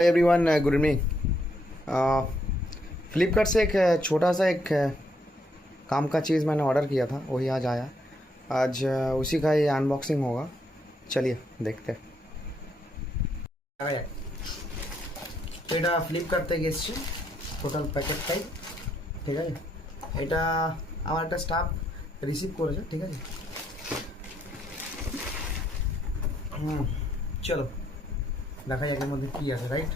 Everyone good evening. Flipkart से एक छोटा सा एक काम का चीज़ मैंने ऑर्डर किया था, वही आज आया। आज उसी का ही अनबॉक्सिंग होगा। चलिए देखते हैं। এটা ফ্লিপকার্ট থেকে এসছে টোটাল প্যাকেটটাই, ঠিক আছে। এটা আমার একটা স্টাফ রিসিভ করেছে, ঠিক আছে। চলো দেখা যাক এর মধ্যে কী আছে, রাইট।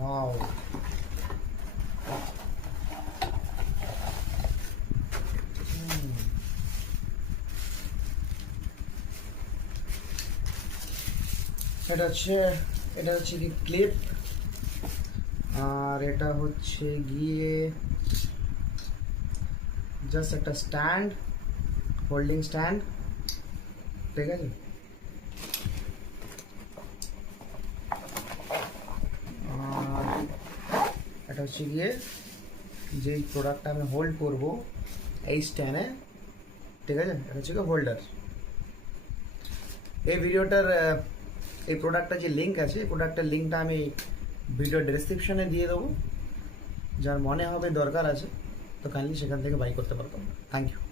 Wow. এটা হচ্ছে কি ক্লিপ, আর এটা হচ্ছে গিয়ে জাস্ট একটা স্ট্যান্ড, হোল্ডিং স্ট্যান্ড, ঠিক আছে। আর এটা হচ্ছে গিয়ে যেই প্রোডাক্টটা আমি হোল্ড করব এই স্ট্যান্ডে, ঠিক আছে। এটা হচ্ছে গিয়ে হোল্ডার। এই ভিডিওটার এই প্রোডাক্টটার যে লিঙ্ক আছে, এই প্রোডাক্টের লিঙ্কটা আমি ভিডিও ডেসক্রিপশনে দিয়ে দেবো। যার মনে হবে দরকার আছে তো কাইন্ডলি সেখান থেকে বাই করতে পারতাম। Thank you.